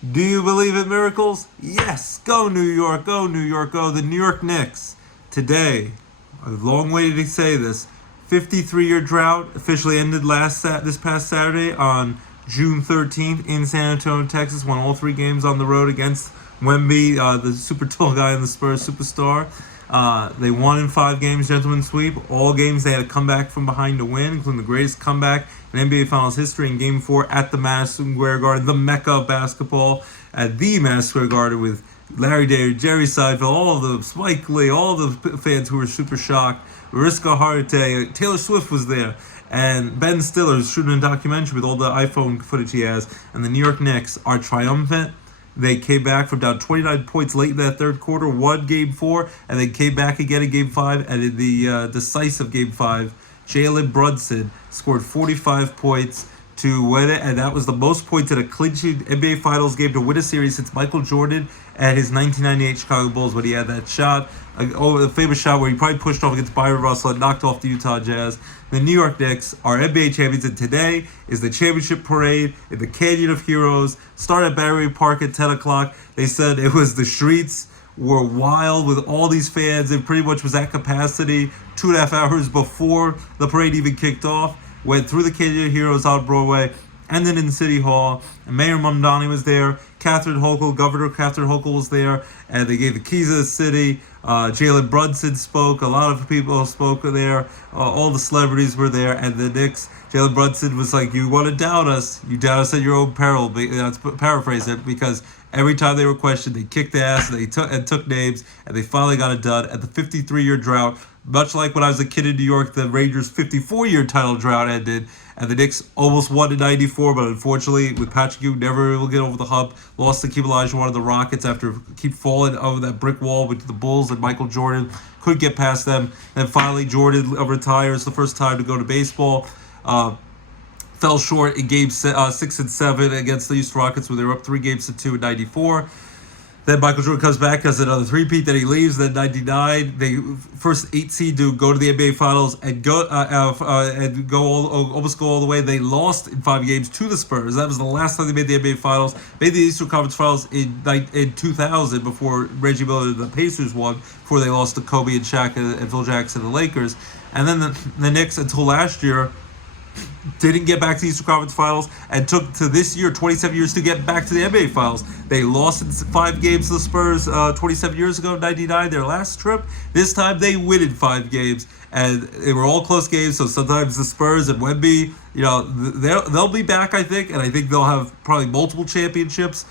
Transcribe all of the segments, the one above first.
Do you believe in miracles? Yes. Go New York, go New York, go. The New York Knicks. Today, I've long waited to say this, 53-year drought officially ended this past Saturday on June 13th in San Antonio, Texas. Won all three games on the road against Wemby, the super tall guy in the Spurs superstar. They won in 5 games, gentlemen sweep. All games they had to come back from behind to win, including the greatest comeback in NBA Finals history in Game 4 at the Madison Square Garden, the Mecca of basketball, at the Madison Square Garden with Larry David, Jerry Seinfeld, all of the Spike Lee, all of the fans who were super shocked. Roscoe Sports, Taylor Swift was there, and Ben Stiller is shooting a documentary with all the iPhone footage he has. And the New York Knicks are triumphant. They came back from down 29 points late in that third quarter, won Game 4, and they came back again in Game 5. And in the decisive Game 5, Jalen Brunson scored 45 points to win it, and that was the most points in a clinching NBA Finals game to win a series since Michael Jordan at his 1998 Chicago Bulls when he had that shot, the famous shot where he probably pushed off against Byron Russell and knocked off the Utah Jazz. The New York Knicks are NBA champions, and today is the championship parade in the Canyon of Heroes. Start at Battery Park at 10 o'clock. They said it was the streets were wild with all these fans. It pretty much was at capacity 2.5 hours before the parade even kicked off. Went through the Canyon of Heroes on Broadway, ended in City Hall, and Mayor Mamdani was there. Governor Catherine Hochul was there, and they gave the keys of the city. Jalen Brunson spoke. A lot of people spoke there. All the celebrities were there, and the Knicks. Jalen Brunson was like, "You want to doubt us? You doubt us at your own peril." That's paraphrase it, because every time they were questioned, they kicked ass. They took names, and they finally got it done at the 53-year drought. Much like when I was a kid in New York, the Rangers' 54-year title drought ended, and the Knicks almost won in '94, but unfortunately, with Patrick Ewing never able to get over the hump, lost to Keep Olajuwon of the Rockets after keep falling over that brick wall with the Bulls and Michael Jordan. Couldn't get past them. Then finally, Jordan retires the first time to go to baseball. Fell short in Game 6 and 7 against the Houston Rockets, where they were up 3-2 in '94. Then Michael Jordan comes back, has another three-peat, then he leaves. Then '99, they first 8 seed to go to the NBA Finals and almost go all the way. They lost in 5 games to the Spurs. That was the last time they made the NBA Finals. Made the Eastern Conference Finals in 2000 before Reggie Miller and the Pacers won. Before they lost to Kobe and Shaq and Phil Jackson and the Lakers. And then the Knicks until last year didn't get back to the Eastern Conference Finals, and took to this year 27 years to get back to the NBA Finals. They lost in 5 games to the Spurs 27 years ago, '99, their last trip. This time they win in 5 games, and they were all close games. So sometimes the Spurs and Wemby, they'll be back, I think, and I think they'll have probably multiple championships.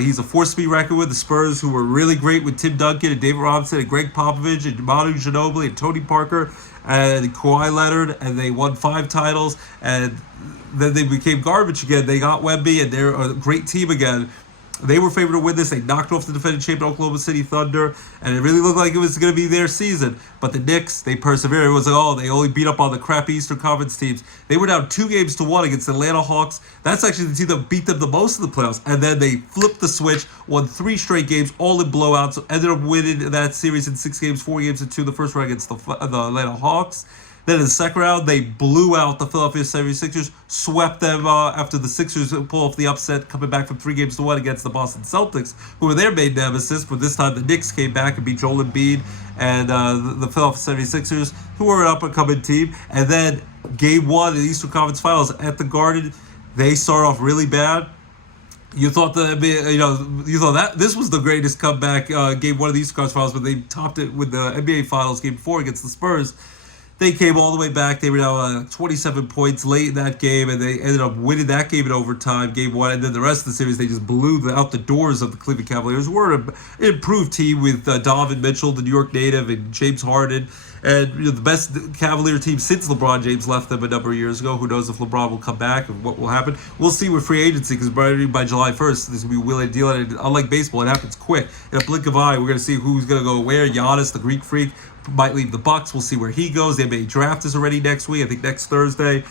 He's a force to be reckoned with. The Spurs, who were really great with Tim Duncan and David Robinson and Greg Popovich and Manu Ginobili and Tony Parker and Kawhi Leonard, and they won 5 titles, and then they became garbage again. They got Wemby, and they're a great team again. They were favored to win this. They knocked off the defending champion Oklahoma City Thunder, and it really looked like it was going to be their season. But the Knicks, they persevered. It was like, they only beat up on the crappy Eastern Conference teams. They were down 2-1 against the Atlanta Hawks. That's actually the team that beat them the most in the playoffs. And then they flipped the switch, won 3 straight games, all in blowouts. Ended up winning that series in 6 games, 4-2, the first round against the Atlanta Hawks. Then in the second round, they blew out the Philadelphia 76ers, swept them after the Sixers pull off the upset, coming back from 3-1 against the Boston Celtics, who were their main nemesis. But this time, the Knicks came back and beat Joel Embiid and the Philadelphia 76ers, who were an up-and-coming team. And then Game 1 in the Eastern Conference Finals at the Garden, they start off really bad. You thought that this was the greatest comeback Game 1 of the Eastern Conference Finals, but they topped it with the NBA Finals Game 4 against the Spurs. They came all the way back. They were down 27 points late in that game, and they ended up winning that game in overtime, Game 1. And then the rest of the series, they just blew out the doors of the Cleveland Cavaliers. We're an improved team with Donovan Mitchell, the New York native, and James Harden. And the best Cavalier team since LeBron James left them a number of years ago. Who knows if LeBron will come back and what will happen. We'll see with free agency, because by July 1st, this will be willing to deal. And unlike baseball, it happens quick. In a blink of an eye, we're going to see who's going to go where. Giannis, the Greek freak, might leave the Bucks. We'll see where he goes. The NBA draft is already next week, I think next Thursday.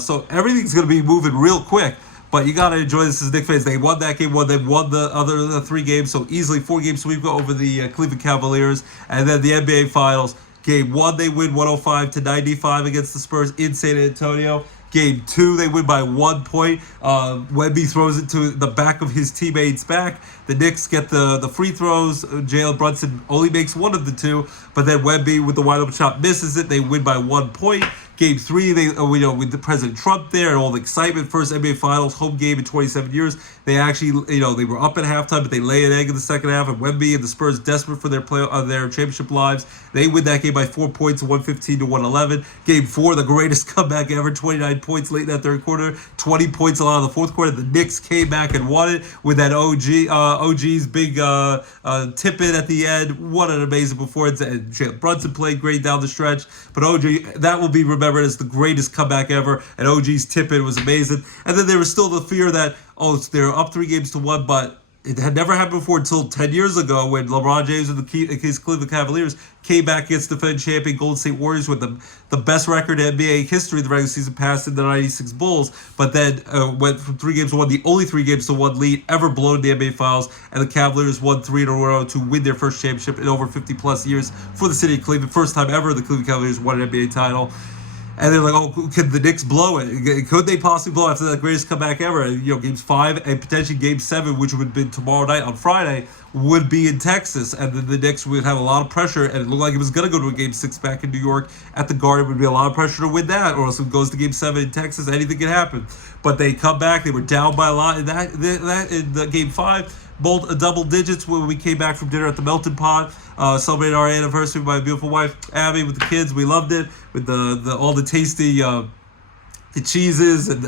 So everything's going to be moving real quick. But you got to enjoy this as Knicks fans. They won that game 1. They won the other 3 games. So easily 4-game sweep over the Cleveland Cavaliers. And then the NBA Finals. Game 1, they win 105-95 against the Spurs in San Antonio. Game 2, they win by 1 point. Wemby throws it to the back of his teammate's back. The Knicks get the free throws. Jalen Brunson only makes one of the two, but then Wemby with the wide open shot misses it. They win by 1 point. Game 3, with the President Trump there and all the excitement, first NBA Finals home game in 27 years. They actually, they were up at halftime, but they lay an egg in the second half. And Wemby and the Spurs, desperate for their championship lives, they win that game by 4 points, 115 to 111. Game 4, the greatest comeback ever, 29 points late in that third quarter, 20 points a lot in the fourth quarter. The Knicks came back and won it with that OG's big tip in at the end. What an amazing performance! And Jalen Brunson played great down the stretch, but OG, that will be remembered as the greatest comeback ever, and OG's tip-in was amazing. And then there was still the fear that, they're up 3-1, but it had never happened before until 10 years ago when LeBron James and his Cleveland Cavaliers came back against defending champion Golden State Warriors with the best record in NBA history, the regular season passed in the 96 Bulls, but then went from 3-1, the only 3-1 lead ever blown in the NBA Finals, and the Cavaliers won 3 in a row to win their first championship in over 50-plus years for the city of Cleveland. First time ever the Cleveland Cavaliers won an NBA title. And they're like, could the Knicks blow it? Could they possibly blow it after that greatest comeback ever? Games 5 and potentially Game 7, which would have been tomorrow night on Friday, would be in Texas. And then the Knicks would have a lot of pressure, and it looked like it was going to go to a Game 6 back in New York at the Garden. Would be a lot of pressure to win that, or else it goes to Game 7 in Texas. Anything can happen. But they come back. They were down by a lot in the Game 5. Both double digits when we came back from dinner at the Melting Pot, celebrating our anniversary with my beautiful wife Abby with the kids. We loved it with all the tasty the cheeses and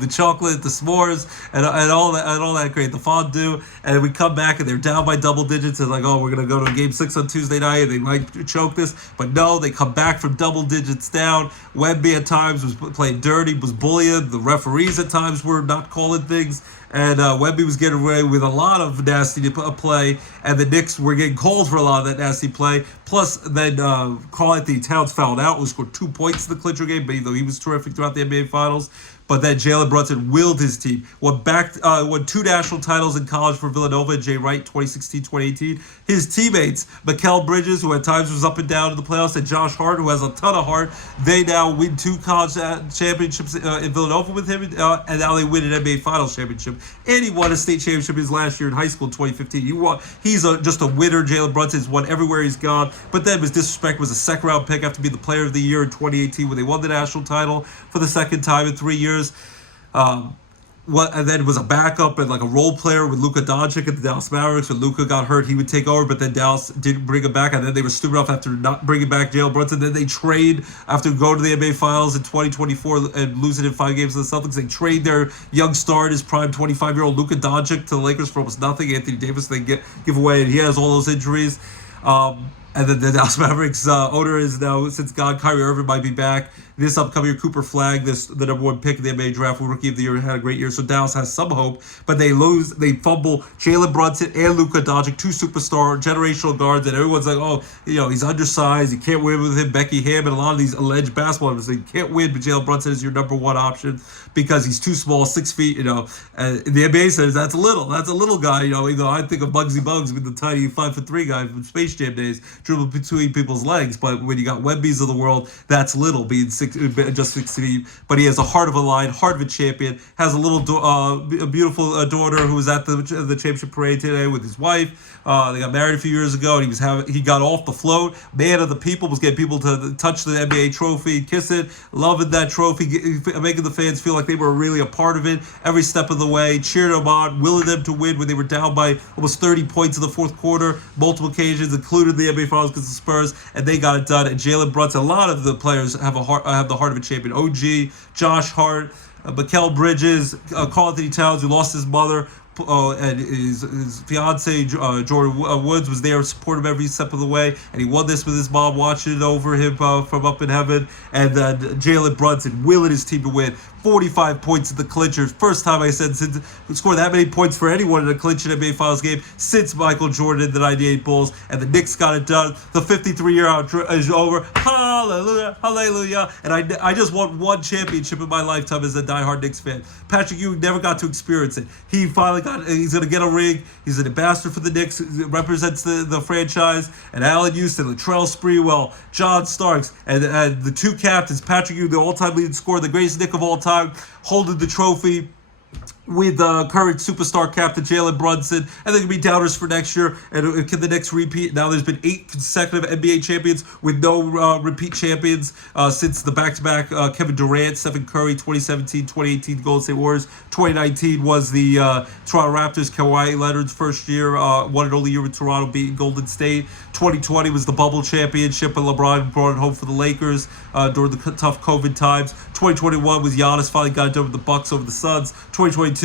the chocolate, the s'mores, and all that great, the fondue. And we come back and they're down by double digits and like, we're gonna go to Game 6 on Tuesday night and they might choke this, but no, they come back from double digits down. Wemby at times was playing dirty, was bullying. The referees at times were not calling things. And Wemby was getting away with a lot of nasty play, and the Knicks were getting called for a lot of that nasty play. Plus, then Karl-Anthony Towns fouled out, who scored 2 points in the clincher game, but though he was terrific throughout the NBA Finals. But then Jalen Brunson willed his team. Won 2 national titles in college for Villanova and Jay Wright, 2016-2018. His teammates, Mikal Bridges, who at times was up and down in the playoffs, and Josh Hart, who has a ton of heart, they now win 2 college championships in Villanova with him, and now they win an NBA Finals championship. And he won a state championship his last year in high school in 2015. He's just a winner. Jalen Brunson has won everywhere he's gone. But then his disrespect was a second-round pick after being the player of the year in 2018 when they won the national title for the second time in 3 years. And then was a backup and like a role player with Luka Doncic at the Dallas Mavericks. When Luka got hurt, he would take over, but then Dallas didn't bring him back, and then they were stupid enough after not bringing back Jalen Brunson. Then they trade after going to the NBA Finals in 2024 and losing in 5 games to the Celtics. They trade their young star, his prime 25-year-old Luka Doncic, to the Lakers for almost nothing. Anthony Davis they give away, and he has all those injuries. And then the Dallas Mavericks owner is now, since gone, Kyrie Irving might be back. This upcoming year, Cooper Flagg, the number 1 pick in the NBA draft, Rookie of the Year, had a great year. So Dallas has some hope, but they fumble Jalen Brunson and Luka Doncic, 2 superstar generational guards, and everyone's like, he's undersized, you can't win with him. Becky Hammond, a lot of these alleged basketball players, you can't win, but Jalen Brunson is your number 1 option because he's too small, 6 feet. And the NBA says that's a little guy. Even though I think of Bugsy Bugs with the tiny 5'3" guy from Space Jam days, dribble between people's legs. But when you got Wemby's of the world, that's little, being just 6 feet. But he has a heart of a lion, heart of a champion. Has a little a beautiful daughter who was at the championship parade today with his wife. They got married a few years ago, and he got off the float. Man of the people, was getting people to touch the NBA trophy, kiss it, loving that trophy, making the fans feel like they were really a part of it every step of the way, cheering them on, willing them to win when they were down by almost 30 points in the fourth quarter, multiple occasions, including the NBA Finals against the Spurs, and they got it done. And Jalen Brunson, a lot of the players have the heart of a champion. OG, Josh Hart, Mikal Bridges, Karl-Anthony Towns, who lost his mother, and his fiance Jordan Woods was there to support him every step of the way, and he won this with his mom watching it over him from up in heaven. And then Jalen Brunson willing his team to win. 45 points in the clincher. First time I said since scored that many points for anyone in a clincher NBA Finals game since Michael Jordan in the '98 Bulls, and the Knicks got it done. The 53-year out is over. Hallelujah. hallelujah, hallelujah. And I just want one championship in my lifetime as a diehard Knicks fan. Patrick Ewing never got to experience it. He finally he's going to get a ring. He's an ambassador for the Knicks, represents the franchise. And Allen Houston, Latrell Sprewell, John Starks, and the two captains, Patrick Ewing, the all-time leading scorer, the greatest Knick of all time, holding the trophy with current superstar captain Jalen Brunson, and there can be doubters for next year. And can the Knicks repeat? Now there's been 8 consecutive NBA champions with no repeat champions since the back-to-back Kevin Durant, Stephen Curry, 2017, 2018 Golden State Warriors. 2019 was the Toronto Raptors, Kawhi Leonard's first year, one and only year with Toronto beating Golden State. 2020 was the bubble championship, and LeBron brought it home for the Lakers during the tough COVID times. 2021 was Giannis finally got it done with the Bucks over the Suns. 2022,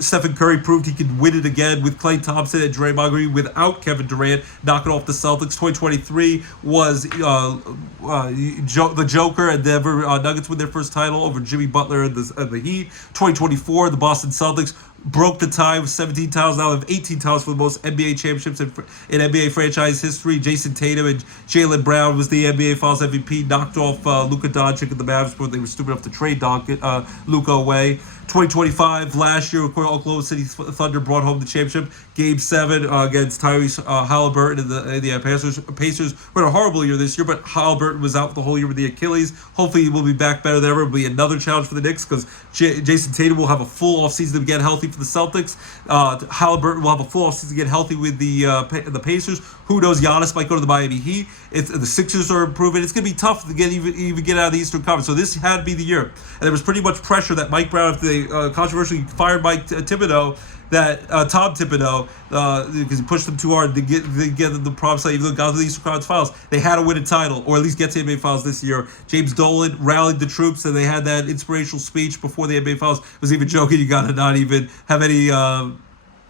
Stephen Curry proved he could win it again with Klay Thompson and Draymond Green without Kevin Durant knocking off the Celtics. 2023 was the Joker and Denver Nuggets win their first title over Jimmy Butler and the Heat. 2024, the Boston Celtics broke the tie with 17 titles. Now they have 18 titles for the most NBA championships in NBA franchise history. Jason Tatum and Jaylen Brown was the NBA Finals MVP, knocked off Luka Doncic and the Mavs, but they were stupid enough to trade Luka away. 2025, last year, Oklahoma City Thunder brought home the championship. Game 7 against Tyrese Halliburton and the Pacers. Pacers were in a horrible year this year, but Halliburton was out the whole year with the Achilles. Hopefully, he will be back better than ever. It will be another challenge for the Knicks because Jason Tatum will have a full offseason to get healthy for the Celtics. Halliburton will have a full offseason to get healthy with the Pacers. Who knows? Giannis might go to the Miami Heat. The Sixers are improving. It's going to be tough to even get out of the Eastern Conference. So this had to be the year. And there was pretty much pressure that Mike Brown, if they controversially fired Mike Thibodeau, that Tom Thibodeau, because he pushed them too hard to get the promised land, even though they got to the Eastern Conference Finals, they had to win a title or at least get to the NBA Finals this year. James Dolan rallied the troops, and they had that inspirational speech before the NBA Finals. Was even joking, you got to not even have any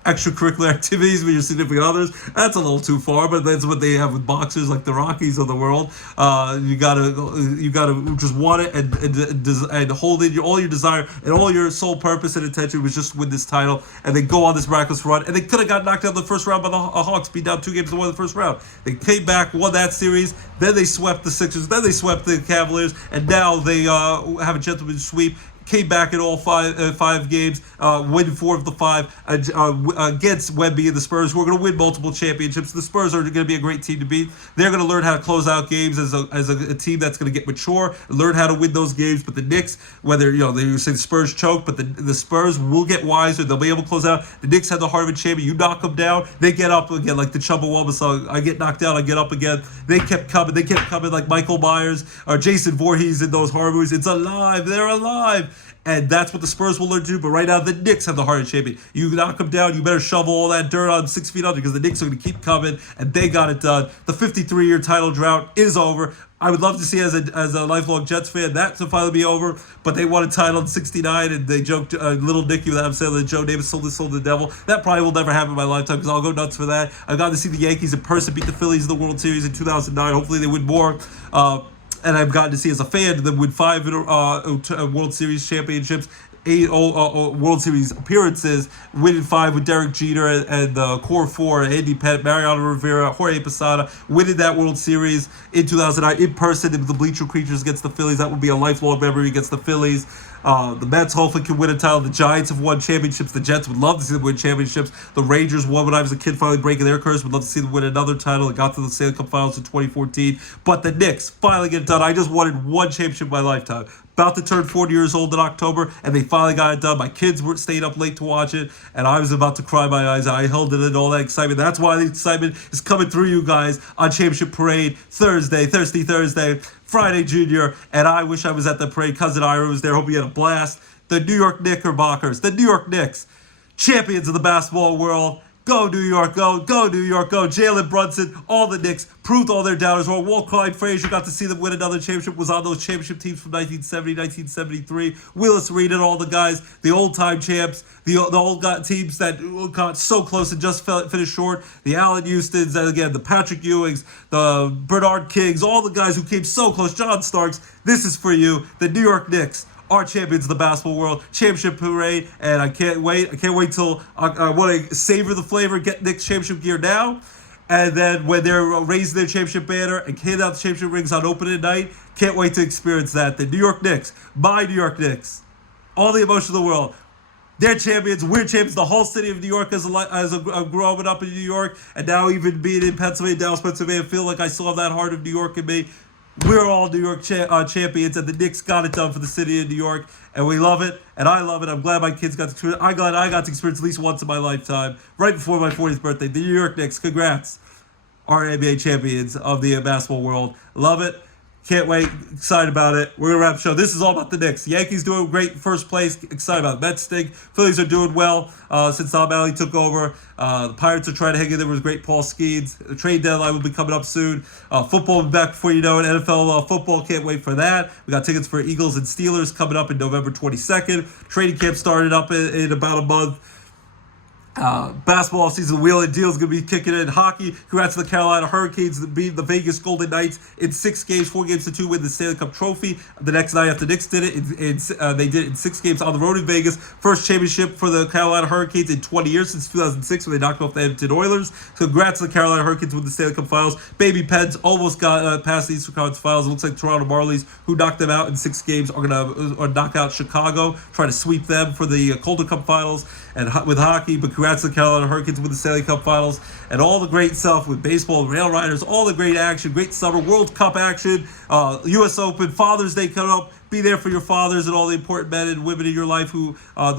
extracurricular activities with your significant others. That's a little too far, but that's what they have with boxers like the Rockies of the world. You gotta just want it and hold in all your desire, and all your sole purpose and intention was just to win this title, and they go on this miraculous run. And they could have got knocked out in the first round by the Hawks, beat down 2 games to 1 in the first round. They came back, won that series, then they swept the Sixers, then they swept the Cavaliers, and now they have a gentleman's sweep. Came back in all five games, win 4 of the 5 against Wemby and the Spurs, who are going to win multiple championships. The Spurs are going to be a great team to beat. They're going to learn how to close out games as a team that's going to get mature, learn how to win those games. But the Knicks, whether they say the Spurs choke, but the Spurs will get wiser. They'll be able to close out. The Knicks have the heart of a champion. You knock them down, they get up again, like the Chumbawamba song. I get knocked down, I get up again. They kept coming. They kept coming like Michael Myers or Jason Voorhees in those horror movies. It's alive. They're alive. And that's what the Spurs will learn to do. But right now, the Knicks have the heart of champion. You knock them down, you better shovel all that dirt on 6 feet under, because the Knicks are going to keep coming, and they got it done. The 53-year title drought is over. I would love to see, as a lifelong Jets fan, that to finally be over. But they won a title in '69, and they joked, Little Nicky with Adam Sandler, Joe Davis sold his soul to the devil. That probably will never happen in my lifetime, because I'll go nuts for that. I've gotten to see the Yankees in person beat the Phillies in the World Series in 2009. Hopefully they win more. And I've gotten to see, as a fan, them win 5 World Series championships, 8 World Series appearances, winning 5 with Derek Jeter and the core 4, Andy Pettitte, Mariano Rivera, Jorge Posada, winning that World Series in 2009 in person in the Bleacher Creatures against the Phillies. That would be a lifelong memory against the Phillies. The Mets hopefully can win a title. The Giants have won championships. The Jets would love to see them win championships. The Rangers won when I was a kid, finally breaking their curse. Would love to see them win another title. They got to the Stanley Cup Finals in 2014. But the Knicks finally get it done. I just wanted one championship in my lifetime. About to turn 40 years old in October, and they finally got it done. My kids were staying up late to watch it, and I was about to cry my eyes out. I held it in all that excitement. That's why the excitement is coming through you guys on Championship Parade Thursday, Friday Junior, and I wish I was at the parade. Cousin Ira was there. Hope you had a blast. The New York Knickerbockers, the New York Knicks, champions of the basketball world. Go New York, go New York, go. Jalen Brunson, all the Knicks proved all their doubters wrong. Walt Clyde Frazier got to see them win another championship, was on those championship teams from 1970, 1973. Willis Reed and all the guys, the old-time champs, the old teams that got so close and just finished short. The Allen Houstons, and again, the Patrick Ewings, the Bernard Kings, all the guys who came so close. John Starks, this is for you. The New York Knicks are champions of the basketball world. Championship parade, and I can't wait. I can't wait till I want to savor the flavor, get Knicks championship gear now, and then when they're raising their championship banner and hand out the championship rings on opening night, Can't wait to experience that. The New York Knicks, my New York Knicks, all the emotion of the world. They're champions. We're champions. The whole city of New York as growing up in New York, and now even being in Pennsylvania, Dallas, Pennsylvania, I feel like I still have that heart of New York in me. We're all New York champions, and the Knicks got it done for the city of New York, and we love it, and I love it. I'm glad my kids got to experience it. I'm glad I got to experience at least once in my lifetime, right before my 40th birthday. The New York Knicks, congrats. Our NBA champions of the basketball world. Love it. Can't wait. Excited about it. We're going to wrap the show. This is all about the Knicks. Yankees doing great first place. Excited about it. Mets stink. Phillies are doing well since Tom Alley took over. The Pirates are trying to hang in there with great Paul Skeens. The trade deadline will be coming up soon. Football will be back before you know it. NFL football, can't wait for that. We got tickets for Eagles and Steelers coming up in November 22nd. Training camp started up in about a month. Basketball season, wheel and deal is going to be kicking in. Hockey, congrats to the Carolina Hurricanes that beat the Vegas Golden Knights in 6 games, 4-2, win the Stanley Cup trophy. The next night after the Knicks did it, they did it in 6 games on the road in Vegas. First championship for the Carolina Hurricanes in 20 years, since 2006 when they knocked off the Edmonton Oilers. So congrats to the Carolina Hurricanes with the Stanley Cup Finals. Baby Pens almost got past the Eastern Conference Finals. It looks like Toronto Marlies, who knocked them out in 6 games, are going to knock out Chicago, try to sweep them for the Calder Cup Finals. And with hockey, but congrats to the Carolina Hurricanes with the Stanley Cup Finals, and all the great stuff with baseball, Rail Riders, all the great action, great summer, World Cup action, U.S. Open, Father's Day coming up. Be there for your fathers and all the important men and women in your life who,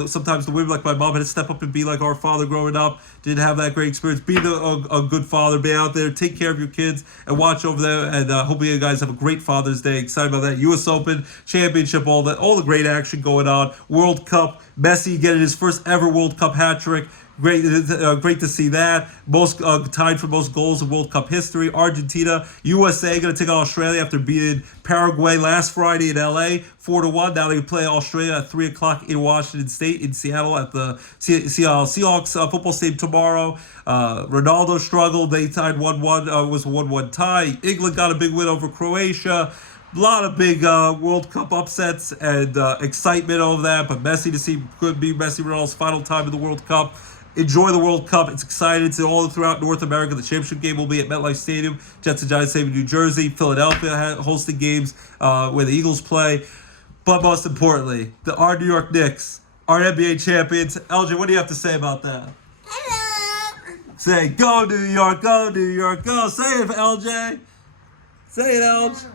sometimes the women like my mom had to step up and be like our father growing up, didn't have that great experience. Be a good father, be out there, take care of your kids, and watch over them, and hopefully you guys have a great Father's Day. Excited about that. U.S. Open, Championship, all the great action going on. World Cup, Messi getting his first ever World Cup hat trick. Great to see that. Most tied for most goals in World Cup history. Argentina, USA going to take on Australia after beating Paraguay last Friday in LA 4-1. Now they play Australia at 3:00 in Washington State in Seattle at the Seahawks football stadium tomorrow. Ronaldo struggled. They tied 1-1. Was a 1-1 tie. England got a big win over Croatia. A lot of big World Cup upsets and excitement over that. But Messi to see could be Messi Ronaldo's final time in the World Cup. Enjoy the World Cup. It's exciting. It's all throughout North America. The championship game will be at MetLife Stadium. Jets and Giants Stadium in New Jersey. Philadelphia hosting games where the Eagles play. But most importantly, our New York Knicks, our NBA champions. LJ, what do you have to say about that? Hello. Say, go New York, go New York, go. Say it, LJ. Say it, LJ.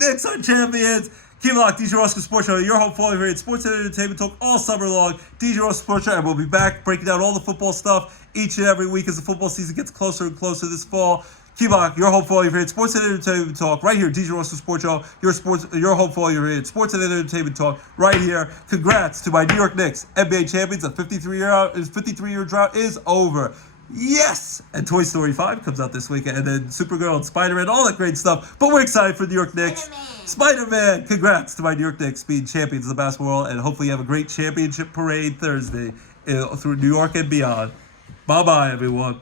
Knicks are champions. Keep it locked. DJ Roscoe Sports Show, your home for all your favorite sports and entertainment talk all summer long. DJ Roscoe Sports Show, and we'll be back breaking down all the football stuff each and every week as the football season gets closer and closer this fall. Keep it locked. Your home for all your favorite sports and entertainment talk right here. DJ Roscoe Sports Show, your home for all your favorite sports and entertainment talk right here. Congrats to my New York Knicks, NBA champions. The 53-year drought is over. Yes! And Toy Story 5 comes out this weekend, and then Supergirl and Spider-Man, all that great stuff. But we're excited for New York Knicks. Spider-Man! Congrats to my New York Knicks being champions of the basketball world, and hopefully you have a great championship parade Thursday through New York and beyond. Bye-bye, everyone.